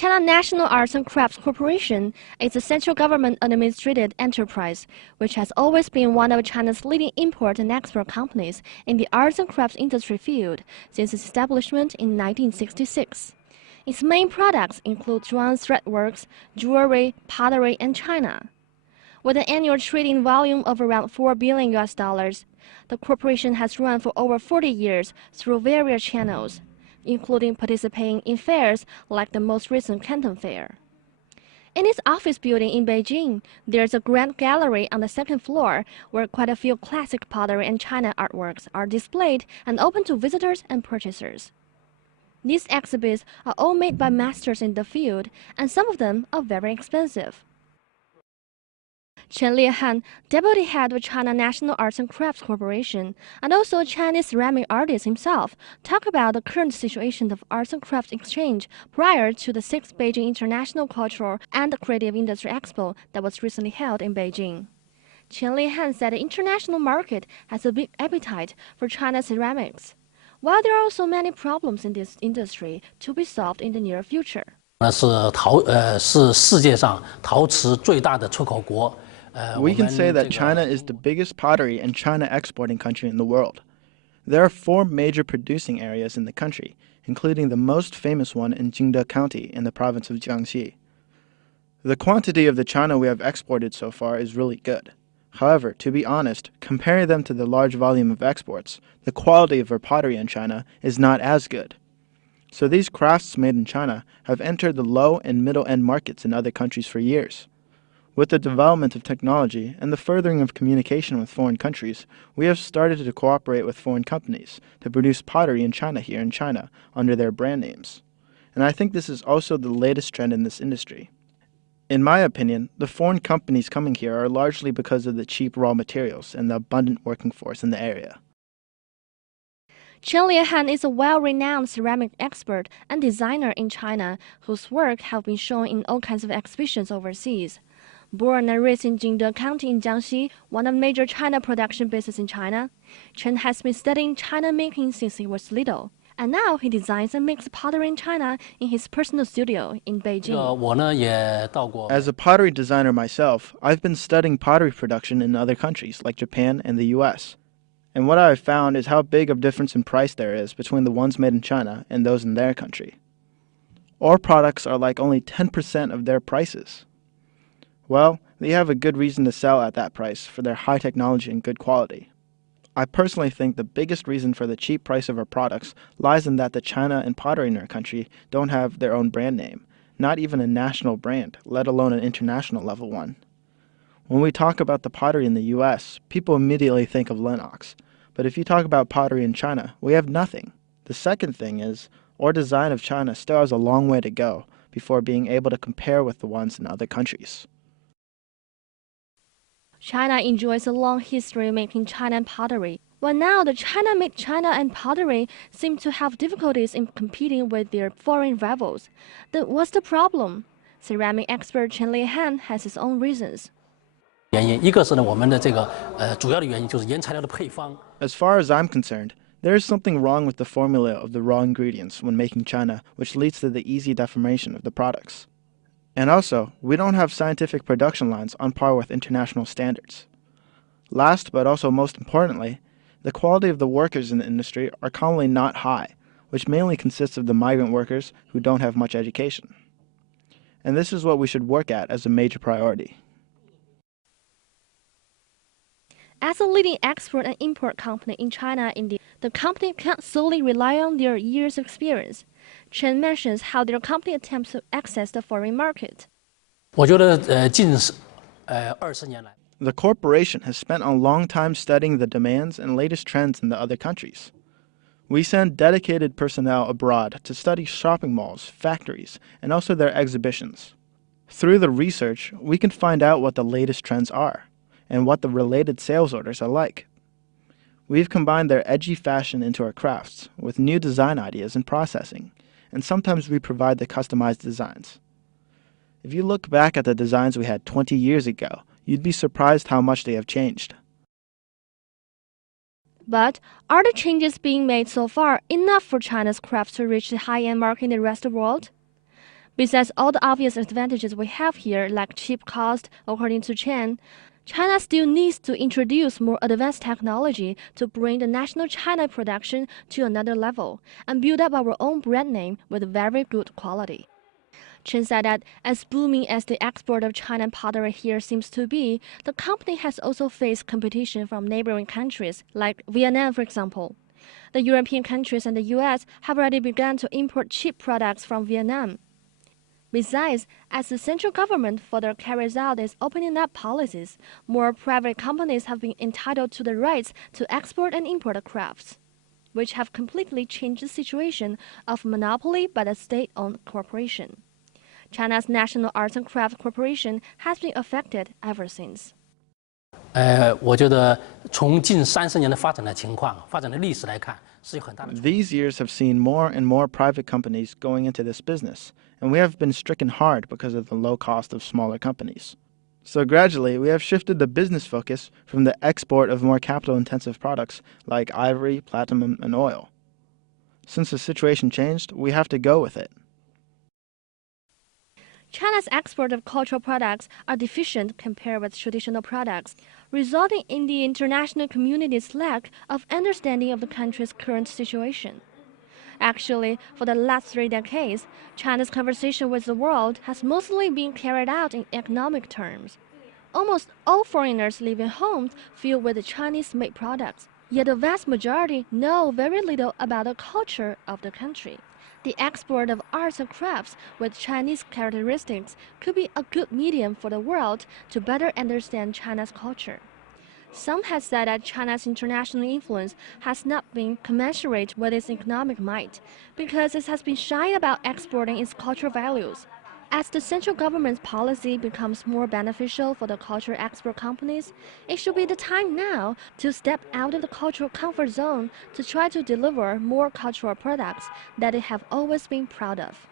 China National Arts and Crafts Corporation is a central government-administrated enterprise, which has always been one of China's leading import and export companies in the arts and crafts industry field since its establishment in 1966. Its main products include drawn threadworks, jewelry, pottery, and china. With an annual trading volume of around $4 billion, the corporation has run for over 40 years through various channels, including participating in fairs like the most recent Canton Fair. In its office building in Beijing, there's a grand gallery on the second floor where quite a few classic pottery and china artworks are displayed and open to visitors and purchasers. These exhibits are all made by masters in the field, and some of them are very expensive. Chen Lihan, deputy head of China National Arts and Crafts Corporation, and also a Chinese ceramic artist himself, talk about the current situation of arts and crafts exchange prior to the 6th Beijing International Cultural and Creative Industry Expo that was recently held in Beijing. Chen Lihan said the international market has a big appetite for China's ceramics, while there are also many problems in this industry to be solved in the near future. 是世界上陶瓷最大的出口国。 We can say that China is the biggest pottery and china exporting country in the world. There are 4 major producing areas in the country, including the most famous one in Jingde County in the province of Jiangxi. The quantity of the china we have exported so far is really good. However, to be honest, comparing them to the large volume of exports, the quality of our pottery in China is not as good. So these crafts made in China have entered the low and middle-end markets in other countries for years. With the development of technology and the furthering of communication with foreign countries, we have started to cooperate with foreign companies to produce pottery in China here in China under their brand names. And I think this is also the latest trend in this industry. In my opinion, the foreign companies coming here are largely because of the cheap raw materials and the abundant working force in the area. Chen Lihan is a well-renowned ceramic expert and designer in China whose work have been shown in all kinds of exhibitions overseas. Born and raised in Jingde County in Jiangxi, one of the major china production bases in China, Chen has been studying china making since he was little. And now he designs and makes pottery in China in his personal studio in Beijing. As a pottery designer myself, I've been studying pottery production in other countries like Japan and the US. And what I've found is how big of difference in price there is between the ones made in China and those in their country. Our products are like only 10% of their prices. Well, they have a good reason to sell at that price for their high technology and good quality. I personally think the biggest reason for the cheap price of our products lies in that the china and pottery in our country don't have their own brand name, not even a national brand, let alone an international level one. When we talk about the pottery in the US, people immediately think of Lennox. But if you talk about pottery in China, we have nothing. The second thing is, our design of China still has a long way to go before being able to compare with the ones in other countries. China enjoys a long history of making china and pottery, while now the China-made china and pottery seem to have difficulties in competing with their foreign rivals. Then what's the problem? Ceramic expert Chen Lihan has his own reasons. As far as I'm concerned, there is something wrong with the formula of the raw ingredients when making china, which leads to the easy deformation of the products. And also, we don't have scientific production lines on par with international standards. Last but also most importantly, the quality of the workers in the industry are commonly not high, which mainly consists of the migrant workers who don't have much education. And this is what we should work at as a major priority. As a leading export and import company in China, the company can't solely rely on their years' experience. Chen mentions how their company attempts to access the foreign market. The corporation has spent a long time studying the demands and latest trends in the other countries. We send dedicated personnel abroad to study shopping malls, factories, and also their exhibitions. Through the research, we can find out what the latest trends are and what the related sales orders are like. We've combined their edgy fashion into our crafts with new design ideas and processing, and sometimes we provide the customized designs. If you look back at the designs we had 20 years ago, you'd be surprised how much they have changed. But are the changes being made so far enough for China's crafts to reach the high-end market in the rest of the world? Besides all the obvious advantages we have here, like cheap cost, according to Chen, China still needs to introduce more advanced technology to bring the national China production to another level and build up our own brand name with very good quality. Chen said that as booming as the export of China pottery here seems to be, the company has also faced competition from neighboring countries like Vietnam, for example. The European countries and the US have already begun to import cheap products from Vietnam. Besides, as the central government further carries out its opening up policies, more private companies have been entitled to the rights to export and import crafts, which have completely changed the situation of monopoly by the state-owned corporation. China's National Arts and Crafts Corporation has been affected ever since. 我觉得从近30年的发展的情况、发展的历史来看，是有很大的。These years have seen more and more private companies going into this business, and we have been stricken hard because of the low cost of smaller companies. So gradually, we have shifted the business focus from the export of more capital-intensive products like ivory, platinum, and oil. Since the situation changed, we have to go with it. China's export of cultural products are deficient compared with traditional products, resulting in the international community's lack of understanding of the country's current situation. Actually, for the last 3 decades, China's conversation with the world has mostly been carried out in economic terms. Almost all foreigners live in homes filled with Chinese-made products, yet the vast majority know very little about the culture of the country. The export of arts and crafts with Chinese characteristics could be a good medium for the world to better understand China's culture. Some have said that China's international influence has not been commensurate with its economic might because it has been shy about exporting its cultural values. As the central government's policy becomes more beneficial for the cultural export companies, it should be the time now to step out of the cultural comfort zone to try to deliver more cultural products that they have always been proud of.